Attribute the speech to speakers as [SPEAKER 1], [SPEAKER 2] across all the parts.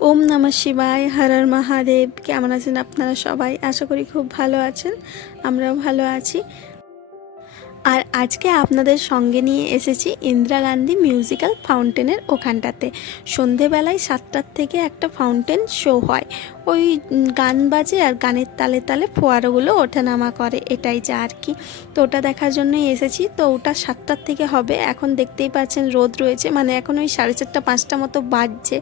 [SPEAKER 1] ওম নম শিবায় হরর মহাদেব। কেমন আছেন আপনারা সবাই? আশা করি খুব ভালো আছেন। আমরাও ভালো আছি। আর আজকে আপনাদের সঙ্গে নিয়ে এসেছি ইন্দিরা গান্ধী মিউজিক্যাল ফাউন্টেনের ওখানটাতে। সন্ধেবেলায় সাতটার থেকে একটা ফাউন্টেন শো হয়। ওই গান বাজে আর গানের তালে তালে ফোয়ারাগুলো ওঠানামা করে, এটাই যা আর কি। তো ওটা দেখার জন্যই এসেছি। তো ওটা সাতটার থেকে হবে। এখন দেখতেই পাচ্ছেন রোদ রয়েছে। মানে এখন ওই সাড়ে চারটা, পাঁচটা মতো বাজছে।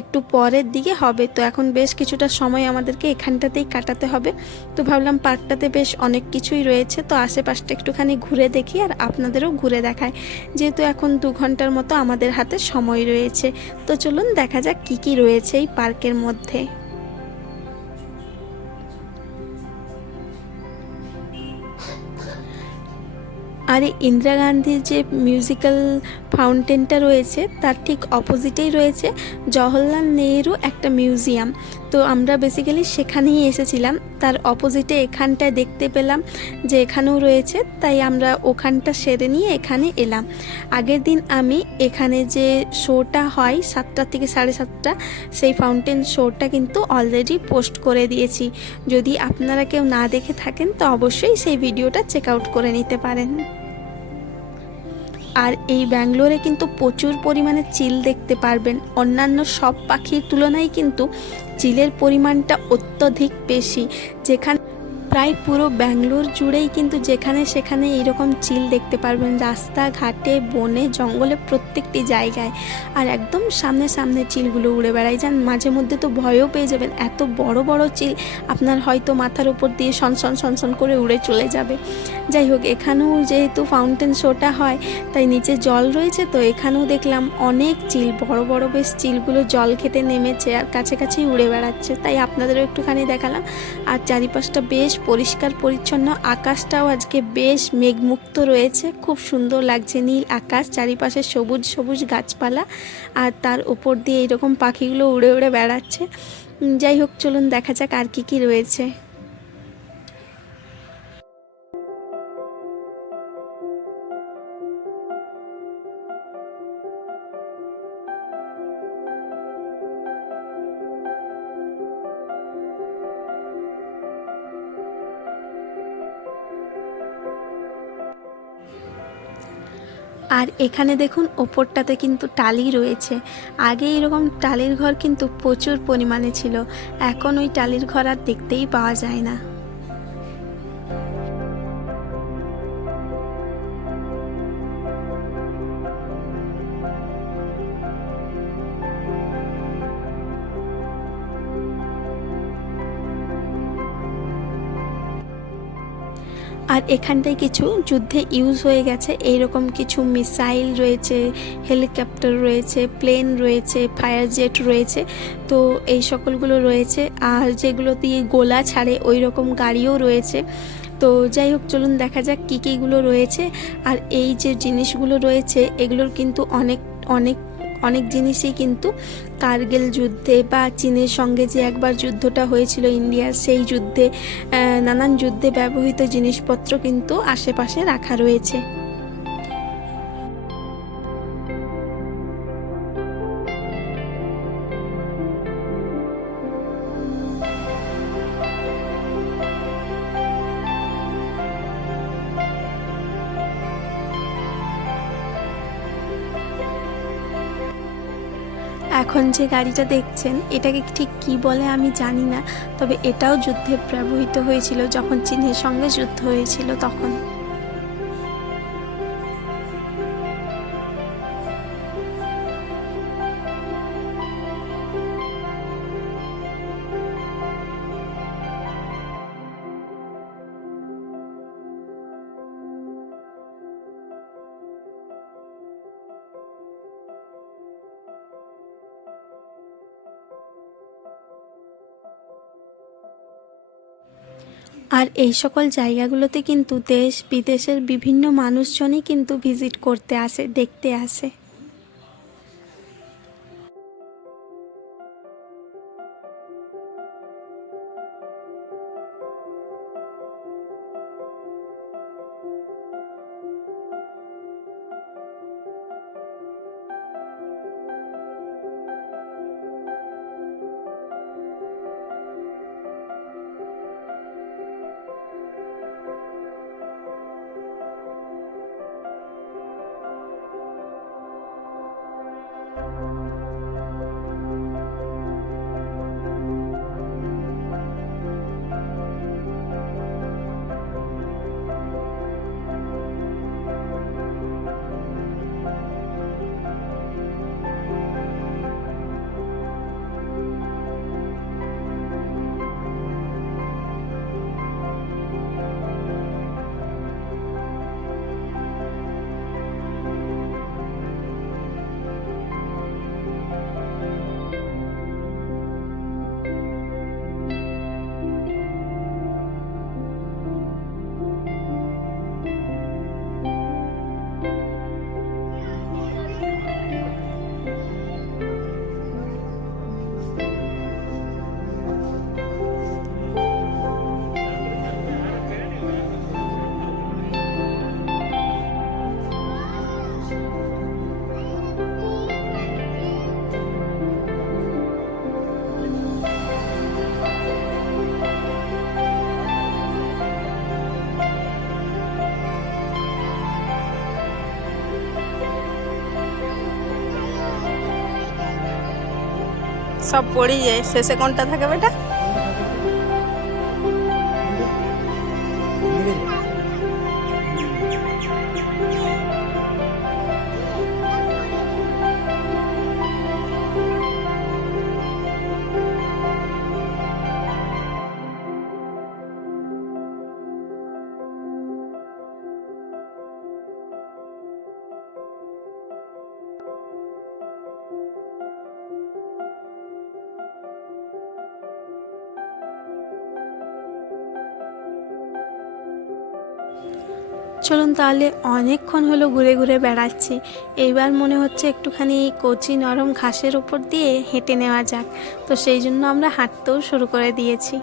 [SPEAKER 1] একটু পরের দিকে হবে। তো এখন বেশ কিছুটা সময় আমাদেরকে এখানটাতেই কাটাতে হবে। তো ভাবলাম পার্কটাতে বেশ অনেক কিছুই রয়েছে। তো আশেপাশটা একটুখানি ঘুরে দেখি আর আপনাদেরও ঘুরে দেখায় যেহেতু এখন দু ঘণ্টার মতো আমাদের হাতে সময় রয়েছে। তো চলুন দেখা যাক কি কি রয়েছে এই পার্কের মধ্যে। আর ইন্দিরা গান্ধীর যে মিউজিক্যাল ফাউন্টেনটা রয়েছে, তার ঠিক অপোজিটেই রয়েছে জওহরলাল নেহেরু একটা মিউজিয়াম তো আমরা বেসিক্যালি সেখানেই এসেছিলাম। তার অপোজিটে এখানটায় দেখতে পেলাম যে এখানেও রয়েছে, তাই আমরা ওখানটা সেরে নিয়ে এখানে এলাম। আগের দিন আমি এখানে যে শোটা হয় সাতটা থেকে সাড়ে সাতটা, সেই ফাউন্টেন শোটা কিন্তু অলরেডি পোস্ট করে দিয়েছি। যদি আপনারা কেউ না দেখে থাকেন, তো অবশ্যই সেই ভিডিওটা চেক আউট করে নিতে পারেন। আর এই ব্যাঙ্গালোরে কিন্তু প্রচুর পরিমাণে চিল দেখতে পারবেন। অন্যান্য সব পাখির তুলনায় কিন্তু চিলের পরিমাণটা অত্যধিক বেশি। যেখানে প্রায় পুরো ব্যাঙ্গালোর জুড়েই কিন্তু যেখানে সেখানে এইরকম চিল দেখতে পারবেন। রাস্তাঘাটে, বনে, জঙ্গলে প্রত্যেকটি জায়গায়। আর একদম সামনে সামনে চিলগুলো উড়ে বেড়ায়। যান, মাঝে মধ্যে তো ভয়ও পেয়ে যাবেন। এত বড় বড় চিল আপনার হয়তো মাথার উপর দিয়ে সনসন সনসন করে উড়ে চলে যাবে। যাই হোক, এখানেও যেহেতু ফাউন্টেন শোটা হয়, তাই নিচে জল রয়েছে তো এখানেও দেখলাম অনেক চিল, বড় বড় বেশ চিলগুলো জল খেতে নেমেছে আর কাছে কাছেই উড়ে বেড়াচ্ছে। তাই আপনাদেরও একটুখানি দেখালাম। আর চারিপাশটা বেশ পরিষ্কার, পরিচ্ছন্ন। আকাশটাও আজকে বেশ মেঘমুক্ত রয়েছে। খুব সুন্দর লাগছে নীল আকাশ, চারিপাশে সবুজ সবুজ গাছপালা আর তার ওপর দিয়ে এরকম পাখিগুলো উড়ে উড়ে বেড়াচ্ছে। যাই হোক, চলুন দেখা যাক আর কী কী রয়েছে। আর এখানে দেখুন, ওপরটাতে কিন্তু টালি রয়েছে। আগে এরকম টালির ঘর কিন্তু প্রচুর পরিমাণে ছিল। এখন ওই টালির ঘর আর দেখতেই পাওয়া যায় না। আর এখানটায় কিছু যুদ্ধে ইউজ হয়ে গেছে। এইরকম কিছু মিসাইল রয়েছে হেলিকপ্টার রয়েছে প্লেন রয়েছে ফায়ার জেট রয়েছে। তো এই সকলগুলো রয়েছে। আর যেগুলো দিয়ে গোলা ছাড়ে ওই রকম গাড়িও রয়েছে। তো যাই হোক, চলুন দেখা যাক কী কীগুলো রয়েছে। আর এই যে জিনিসগুলো রয়েছে, এগুলোর কিন্তু অনেক অনেক অনেক জিনিসই কিন্তু কার্গিল যুদ্ধে বা চীনের সঙ্গে যে একবার যুদ্ধটা হয়েছিল ইন্ডিয়ার, সেই যুদ্ধে নানান যুদ্ধে ব্যবহৃত জিনিসপত্র কিন্তু আশেপাশে রাখা রয়েছে। এখন যে গাড়িটা দেখছেন, এটাকে ঠিক কি বলে আমি জানি না, তবে এটাও যুদ্ধে ব্যবহৃত হয়েছিল যখন চীনের সঙ্গে যুদ্ধ হয়েছিল তখন। আর এই সকল জায়গাগুলোতে কিন্তু দেশ, বিদেশের বিভিন্ন মানুষজনই কিন্তু ভিজিট করতে আসে, দেখতে আসে। সব পড়ে যায়। শেষে কোনটা থাকে বেটা? চলুন তাহলে অনেকক্ষণ হলো ঘুরে ঘুরে বেড়াচ্ছি। এইবার মনে হচ্ছে একটুখানি কচি নরম ঘাসের উপর দিয়ে হেঁটে নেওয়া যাক। তো সেই জন্য আমরা হাঁটতেও শুরু করে দিয়েছি।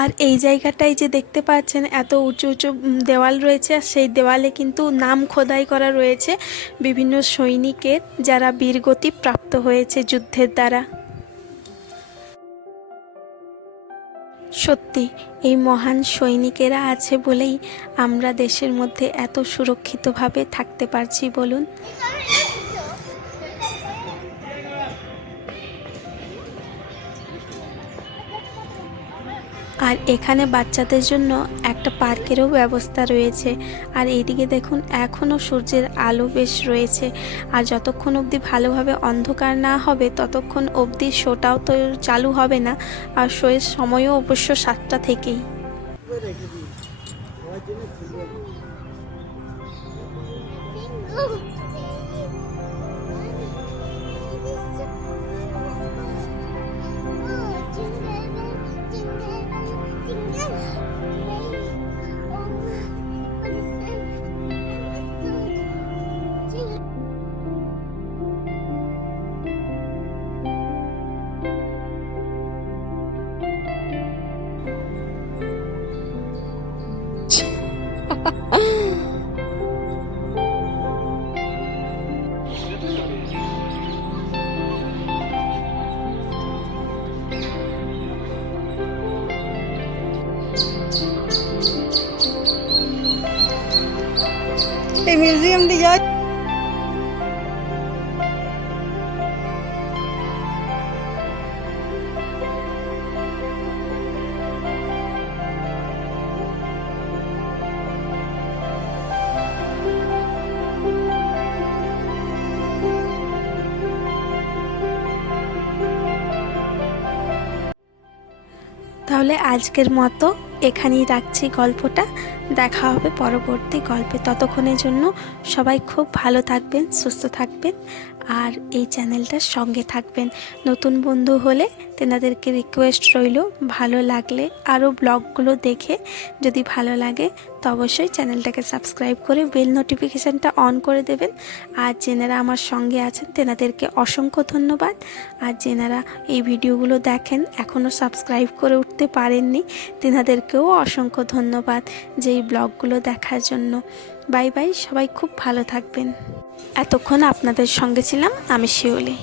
[SPEAKER 1] আর এই জায়গাটায় যে দেখতে পাচ্ছেন, এত উঁচু উঁচু দেওয়াল রয়েছে। আর সেই দেওয়ালে কিন্তু নাম খোদাই করা রয়েছে বিভিন্ন সৈনিকের, যারা বীরগতি প্রাপ্ত হয়েছে যুদ্ধের দ্বারা। সত্যি, এই মহান সৈনিকেরা আছে বলেই আমরা দেশের মধ্যে এত সুরক্ষিতভাবে থাকতে পারছি, বলুন। আর এখানে বাচ্চাদের জন্য একটা পার্কেরও ব্যবস্থা রয়েছে। আর এদিকে দেখুন, এখনও সূর্যের আলো বেশ রয়েছে। আর যতক্ষণ অবধি ভালোভাবে অন্ধকার না হবে, ততক্ষণ অবধি শোটাও তো চালু হবে না। আর শোয়ের সময়ও অবশ্য সাতটা থেকেই।
[SPEAKER 2] এই মিউজিয়াম দিয়ে যাওয়া
[SPEAKER 1] তাহলে আজকের মতো এখানেই রাখছি গল্পটা। দেখা হবে পরবর্তী গল্পে। ততক্ষণের জন্য সবাই খুব ভালো থাকবেন, সুস্থ থাকবেন, আর এই চ্যানেলটার সঙ্গে থাকবেন। নতুন বন্ধু হলে তেনাদেরকে রিকোয়েস্ট রইল, ভালো লাগলে আরও ব্লগগুলো দেখে, যদি ভালো লাগে তো অবশ্যই চ্যানেলটাকে সাবস্ক্রাইব করে বেল নোটিফিকেশানটা অন করে দেবেন। আর যেনারা আমার সঙ্গে আছেন, তেনাদেরকে অসংখ্য ধন্যবাদ। আর যেনারা এই ভিডিওগুলো দেখেন এখনও সাবস্ক্রাইব করে উঠতে পারেননি, তেনাদেরকেও অসংখ্য ধন্যবাদ যে এই ব্লগগুলো দেখার জন্য। বাই বাই, সবাই খুব ভালো থাকবেন। এতক্ষণ আপনাদের সঙ্গে ছিলাম, আমি শিওলি